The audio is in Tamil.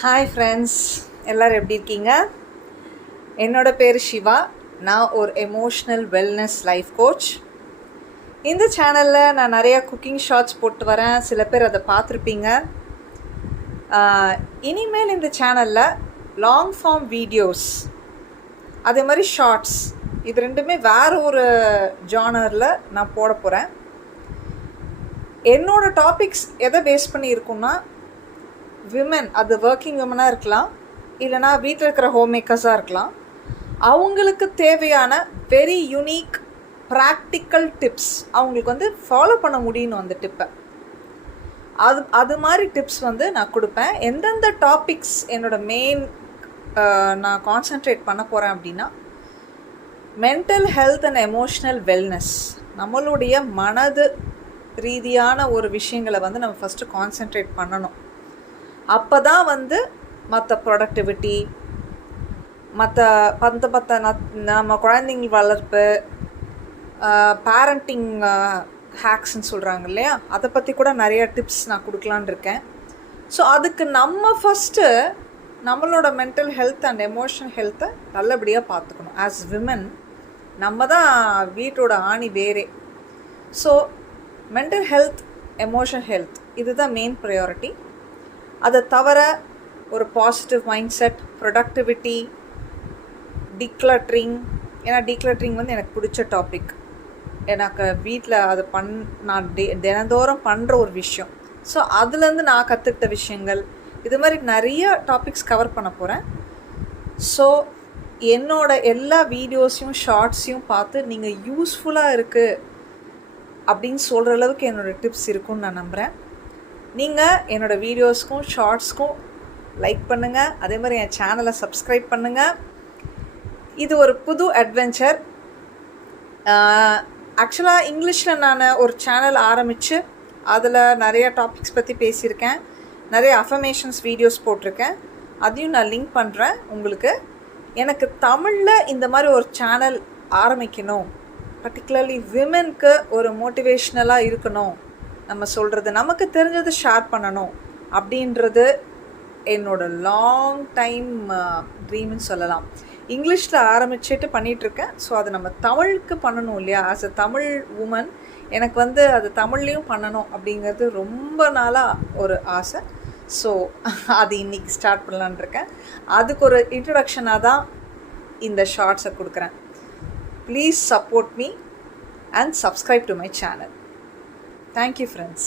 ஹாய் ஃப்ரெண்ட்ஸ், எல்லோரும் எப்படி இருக்கீங்க? என்னோட பேர் சிவா. நான் ஒரு எமோஷ்னல் வெல்னஸ் லைஃப் கோச். இந்த சேனலில் நான் நிறையா குக்கிங் ஷார்ட்ஸ் போட்டு வரேன். சில பேர் அதை பார்த்துருப்பீங்க. இனிமேல் இந்த சேனலில் லாங் ஃபார்ம் வீடியோஸ், அதே மாதிரி ஷார்ட்ஸ், இது ரெண்டுமே வேறு ஒரு ஜானரில் நான் போட போகிறேன். என்னோடய டாபிக்ஸ் எதை பேஸ் பண்ணி இருக்குன்னா, விமன், அது ஒர்க்கிங் விமனாக இருக்கலாம், இல்லைனா வீட்டில் இருக்கிற ஹோம் மேக்கர்ஸாக இருக்கலாம், அவங்களுக்கு தேவையான வெரி யூனிக் ப்ராக்டிக்கல் டிப்ஸ் அவங்களுக்கு வந்து ஃபாலோ பண்ண முடியணும். அந்த டிப்பை அது மாதிரி டிப்ஸ் வந்து நான் கொடுப்பேன். எந்தெந்த டாபிக்ஸ் என்னோடய மெயின் நான் கான்சன்ட்ரேட் பண்ண போகிறேன் அப்படின்னா, mental health and emotional wellness, நம்மளுடைய மனது ரீதியான ஒரு விஷயங்களை வந்து நம்ம ஃபஸ்ட்டு கான்சன்ட்ரேட் பண்ணணும். அப்போ தான் வந்து மற்ற ப்ரொடக்டிவிட்டி, மற்ற நம்ம குழந்தைங்க வளர்ப்பு, பேரண்டிங் ஹேக்ஸ்ன்னு சொல்கிறாங்க இல்லையா, அதை பற்றி கூட நிறைய டிப்ஸ் நான் கொடுக்கலான் இருக்கேன். ஸோ அதுக்கு நம்ம ஃபஸ்ட்டு நம்மளோட மென்டல் ஹெல்த் அண்ட் எமோஷனல் ஹெல்த்தை நல்லபடியாக பார்த்துக்கணும். ஆஸ் விமன் நம்ம தான் வீட்டோட ஆணி வேரே. So mental health, emotional health, இதுதான் மெயின் ப்ரையாரிட்டி. அதை தவிர ஒரு positive mind set, productivity, decluttering. ஏன்னா டீக்ளட்டரிங் வந்து எனக்கு பிடிச்ச டாபிக். எனக்கு வீட்டில் அதை நான் தினந்தோறும் பண்ணுற ஒரு விஷயம். ஸோ அதுலேருந்து நான் கற்றுக்கிட்ட விஷயங்கள், இது மாதிரி நிறைய டாபிக்ஸ் கவர் பண்ண போகிறேன். ஸோ என்னோடய எல்லா வீடியோஸையும் ஷார்ட்ஸையும் பார்த்து நீங்கள் யூஸ்ஃபுல்லாக இருக்குது அப்படின்னு சொல்கிற அளவுக்கு என்னோடய டிப்ஸ் இருக்குன்னு நான் நம்புகிறேன். நீங்கள் என்னோடய வீடியோஸ்க்கும் ஷார்ட்ஸ்க்கும் லைக் பண்ணுங்கள், அதே மாதிரி என் சேனலை சப்ஸ்கிரைப் பண்ணுங்கள். இது ஒரு புது அட்வென்ச்சர். ஆக்சுவலாக இங்கிலீஷில் நான் ஒரு சேனல் ஆரம்பித்து அதில் நிறைய டாபிக்ஸ் பற்றி பேசியிருக்கேன், நிறைய அஃபர்மேஷன்ஸ் வீடியோஸ் போட்டிருக்கேன். அதையும் நான் லிங்க் பண்ணுறேன் உங்களுக்கு. எனக்கு தமிழில் இந்த மாதிரி ஒரு சேனல் ஆரம்பிக்கணும், பர்டிகுலர்லி விமென்க்கு ஒரு மோட்டிவேஷ்னலாக இருக்கணும், நம்ம சொல்கிறது நமக்கு தெரிஞ்சது ஷேர் பண்ணணும் அப்படின்றது என்னோடய லாங் டைம் ட்ரீம்னு சொல்லலாம். இங்கிலீஷில் ஆரம்பிச்சுட்டு பண்ணிகிட்ருக்கேன். ஸோ அது நம்ம தமிழுக்கு பண்ணணும் இல்லையா? ஆஸ் அ தமிழ் உமன் எனக்கு வந்து அது தமிழ்லேயும் பண்ணணும் அப்படிங்கிறது ரொம்ப நாளாக ஒரு ஆசை. ஸோ அது இன்றைக்கி ஸ்டார்ட் பண்ணலான் இருக்கேன். அதுக்கு ஒரு இன்ட்ரடக்ஷனாக தான் இந்த ஷார்ட்ஸை கொடுக்குறேன். Please support me and subscribe to my channel. Thank you, friends.